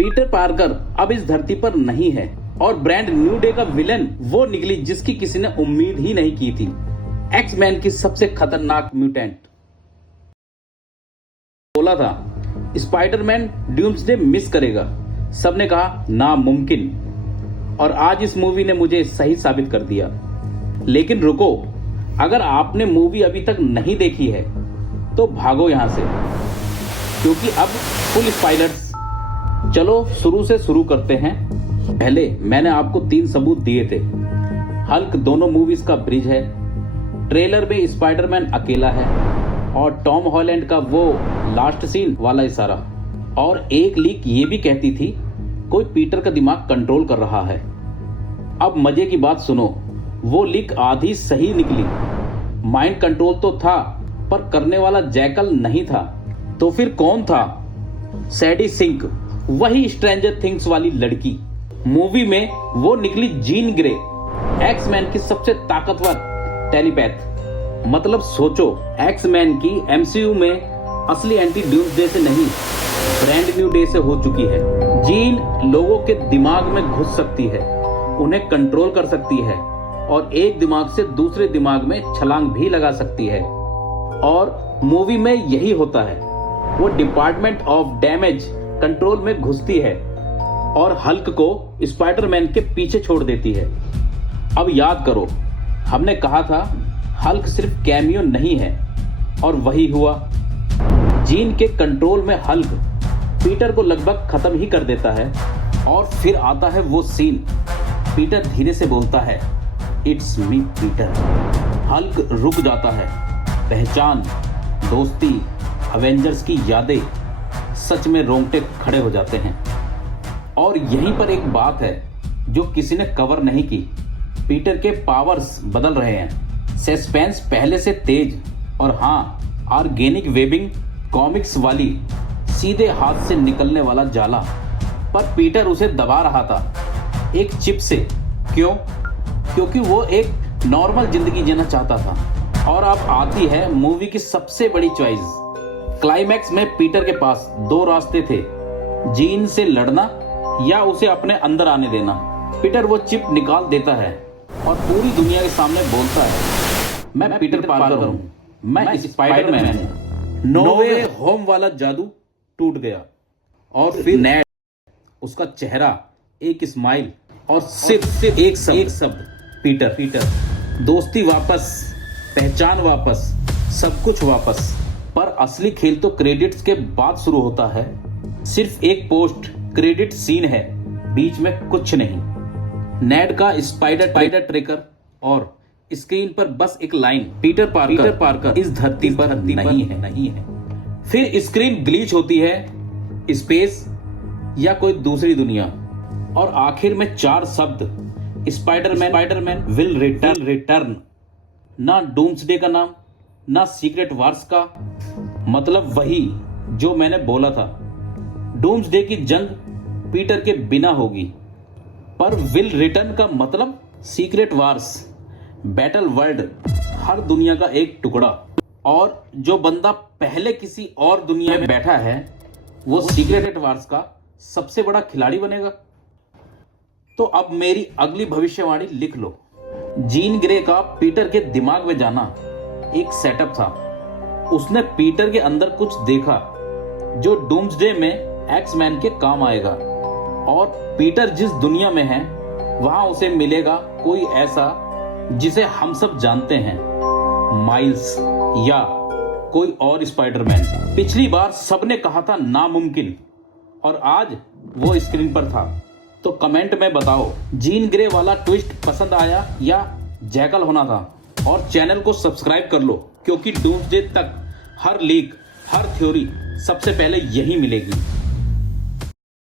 Peter Parker अब इस धरती पर नहीं है और ब्रांड न्यू डे का विलन वो निकली जिसकी किसी ने उम्मीद ही नहीं की थी। एक्स-मैन की सबसे खतरनाक म्यूटेंट। बोला था स्पाइडरमैन डूम्सडे मिस करेगा, सबने कहा नामुमकिन, और आज इस मूवी ने मुझे सही साबित कर दिया। लेकिन रुको, अगर आपने मूवी अभी तक नहीं देखी है तो भागो यहां से, क्योंकि अब फुल स्पॉयलर्स। चलो शुरू से शुरू करते हैं। पहले मैंने आपको 3 सबूत दिए थे। हल्क दोनों मूवीज का ब्रिज है, ट्रेलर में स्पाइडरमैन अकेला है, और टॉम हॉलैंड का वो लास्ट सीन वाला इशारा। और एक लीक ये भी कहती थी कोई पीटर का दिमाग कंट्रोल कर रहा है। अब मजे की बात सुनो, वो लीक आधी सही निकली। माइंड कंट्रोल तो था, पर करने वाला जैकल नहीं था। तो फिर कौन था? सैडी सिंक, वही स्ट्रेंजर थिंग्स वाली लड़की। मूवी में वो निकली जीन ग्रे, एक्स-मैन की सबसे ताकतवर टेलीपैथ। मतलब सोचो, एक्स-मैन की एमसीयू में असली एंटी डूम्सडे से नहीं, ब्रांड न्यू डे से हो चुकी है। जीन लोगों के दिमाग में घुस सकती है, उन्हें कंट्रोल कर सकती है, और एक दिमाग से दूसरे दिमाग में छलांग भी लगा सकती है। और मूवी में यही होता है, वो डिपार्टमेंट ऑफ डैमेज कंट्रोल में घुसती है और हल्क को स्पाइडरमैन के पीछे छोड़ देती है। अब याद करो, हमने कहा था हल्क सिर्फ कैमियो नहीं है, और वही हुआ। जीन के कंट्रोल में हल्क पीटर को लगभग खत्म ही कर देता है। और फिर आता है वो सीन, पीटर धीरे से बोलता है इट्स मी पीटर। हल्क रुक जाता है। पहचान, दोस्ती, अवेंजर्स की यादें, सच में रोंगटे खड़े हो जाते हैं। और यहीं पर एक बात है जो किसी ने कवर नहीं की, पीटर के पावर्स बदल रहे हैं। सस्पेंस पहले से तेज, और हाँ, ऑर्गेनिक वेबिंग, कॉमिक्स वाली सीधे हाथ से निकलने वाला जाला, पर पीटर उसे दबा रहा था एक चिप से। क्यों? क्योंकि वो एक नॉर्मल जिंदगी जीना चाहता था। और अब आती है मूवी की सबसे बड़ी चॉइस। क्लाइमैक्स में पीटर के पास 2 रास्ते थे, जीन से लड़ना या उसे अपने अंदर आने देना। पीटर वो चिप निकाल देता है और पूरी दुनिया के सामने बोलता है मैं पीटर पार्कर हूं, मैं स्पाइडरमैन हूं। नो वे होम वाला जादू टूट गया। और फिर नेड, उसका चेहरा, एक स्माइल, और सिर्फ एक शब्द पीटर। पीटर। दोस्ती वापस, पहचान वापस, सब कुछ वापस। पर असली खेल तो क्रेडिट्स के बाद शुरू होता है। सिर्फ एक पोस्ट क्रेडिट सीन है, बीच में कुछ नहीं। नेड का स्पाइडर ट्रेकर, और स्क्रीन पर बस एक लाइन, पीटर पार्कर इस धरती पर नहीं है। फिर स्क्रीन ग्लिच होती है, स्पेस या कोई दूसरी दुनिया, और आखिर में 4 शब्द, स्पाइडरमैन विल रिटर्न। ना डूम्सडे का नाम, ना सीक्रेट वार्स का। मतलब वही जो मैंने बोला था, डूम्सडे की जंग पीटर के बिना होगी, पर विल रिटर्न का मतलब सीक्रेट वार्स, बैटल वर्ल्ड, हर दुनिया का एक टुकड़ा। और जो बंदा पहले किसी और दुनिया में बैठा है, वो सीक्रेट वार्स का सबसे बड़ा खिलाड़ी बनेगा। तो अब मेरी अगली भविष्यवाणी लिख लो। जीन ग्रे का पीटर के दिमाग में जाना एक सेटअप था। उसने पीटर के अंदर कुछ देखा जो डूम्सडे में एक्स-मैन के काम आएगा। और पीटर जिस दुनिया में है, वहां उसे मिलेगा कोई ऐसा जिसे हम सब जानते हैं, माइल्स या कोई और स्पाइडरमैन। पिछली बार सबने कहा था नामुमकिन, और आज वो स्क्रीन पर था। तो कमेंट में बताओ, जीन ग्रे वाला ट्विस्ट पसंद आया या जैकल होना था? और चैनल को सब्सक्राइब कर लो, क्योंकि डूम्सडे तक हर लीक, हर थ्योरी सबसे पहले यही मिलेगी।